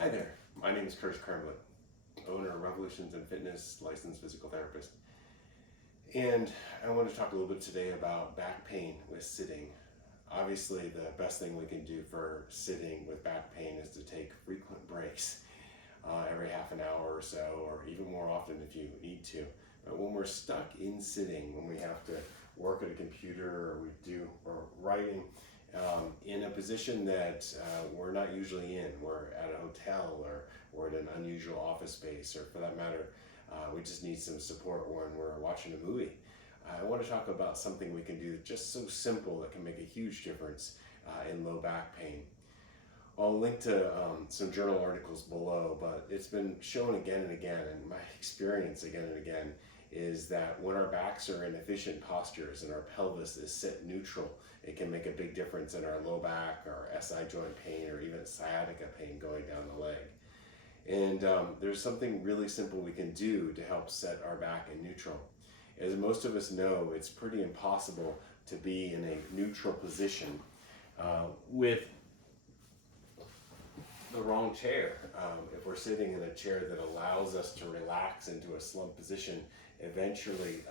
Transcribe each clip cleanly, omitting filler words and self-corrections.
Hi there, my name is Cramblett, owner of Revolutions in Fitness, licensed physical therapist. And I want to talk a little bit today about back pain with sitting. Obviously, the best thing we can do for sitting with back pain is to take frequent breaks every half an hour or so, or even more often if you need to. But when we're stuck in sitting, when we have to work at a computer or writing in a position that we're not usually in, we're at a hotel or we're in an unusual office space, or for that matter, we just need some support when we're watching a movie. I want to talk about something we can do just so simple that can make a huge difference in low back pain. I'll link to some journal articles below, but it's been shown again and again, and my experience again and again is that when our backs are in efficient postures and our pelvis is set neutral, it can make a big difference in our low back, our SI joint pain, or even sciatica pain going down the leg. And there's something really simple we can do to help set our back in neutral. As most of us know, it's pretty impossible to be in a neutral position with the wrong chair. If we're sitting in a chair that allows us to relax into a slump position, eventually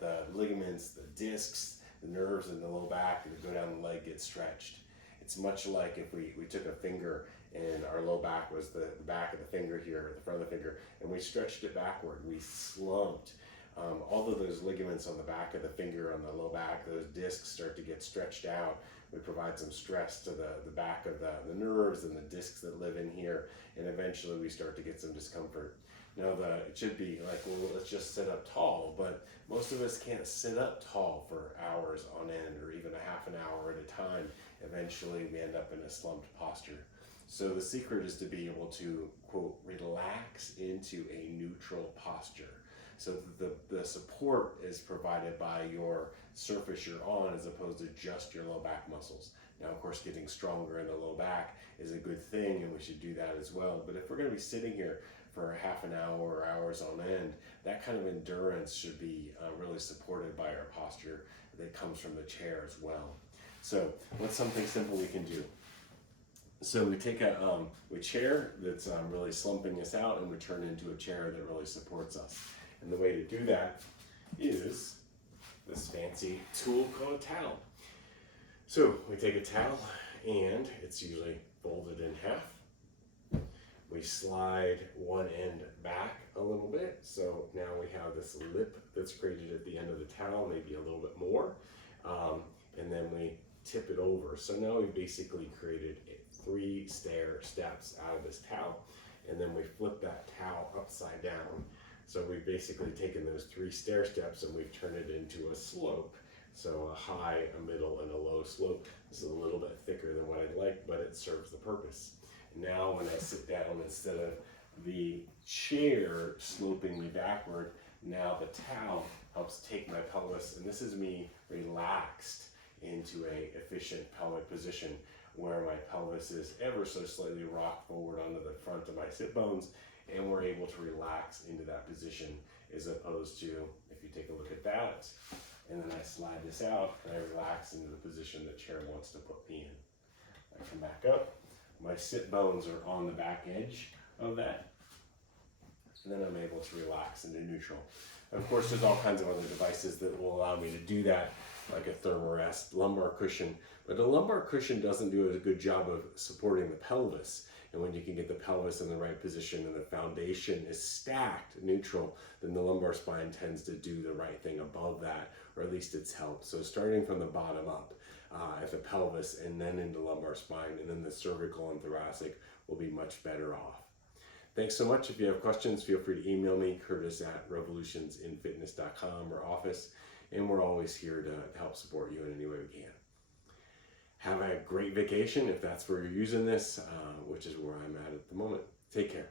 the ligaments, the discs, the nerves in the low back that go down the leg get stretched. It's much like if we took a finger and our low back was the back of the finger here, the front of the finger, and we stretched it backward, we slumped. All of those ligaments on the back of the finger, on the low back, those discs start to get stretched out. We provide some stress to the back of the nerves and the discs that live in here, and eventually we start to get some discomfort. Now, it should be like, well, let's just sit up tall, but most of us can't sit up tall for hours on end or even a half an hour at a time. Eventually, we end up in a slumped posture. So the secret is to be able to, quote, relax into a neutral posture. So the support is provided by your surface you're on as opposed to just your low back muscles. Now, of course, getting stronger in the low back is a good thing, and we should do that as well. But if we're going to be sitting here for half an hour or hours on end, that kind of endurance should be really supported by our posture that comes from the chair as well. So what's something simple we can do? So we take a chair that's really slumping us out, and we turn into a chair that really supports us. And the way to do that is this fancy tool called a towel. So we take a towel, and it's usually folded in half. We slide one end back a little bit. So now we have this lip that's created at the end of the towel, maybe a little bit more. And then we tip it over. So now we've basically created 3 stair steps out of this towel. And then we flip that towel upside down. So we've basically taken those 3 stair steps and we've turned it into a slope. So a high, a middle, and a low slope. This is a little bit thicker than what I'd like, but it serves the purpose. Now when I sit down, instead of the chair sloping me backward, now the towel helps take my pelvis, and this is me relaxed into a efficient pelvic position where my pelvis is ever so slightly rocked forward onto the front of my sit bones, and we're able to relax into that position, as opposed to if you take a look at that, and then I slide this out and I relax into the position the chair wants to put me in. I come back up, my sit bones are on the back edge of that, and then I'm able to relax into neutral. And of course, there's all kinds of other devices that will allow me to do that, like a thermarest lumbar cushion. But a lumbar cushion doesn't do a good job of supporting the pelvis. And when you can get the pelvis in the right position and the foundation is stacked neutral, then the lumbar spine tends to do the right thing above that, or at least it's helped. So starting from the bottom up at the pelvis and then into lumbar spine, and then the cervical and thoracic will be much better off. Thanks so much. If you have questions, feel free to email me, curtis@revolutionsinfitness.com or office, and we're always here to help support you in any way we can. Have a great vacation if that's where you're using this, which is where I'm at the moment. Take care.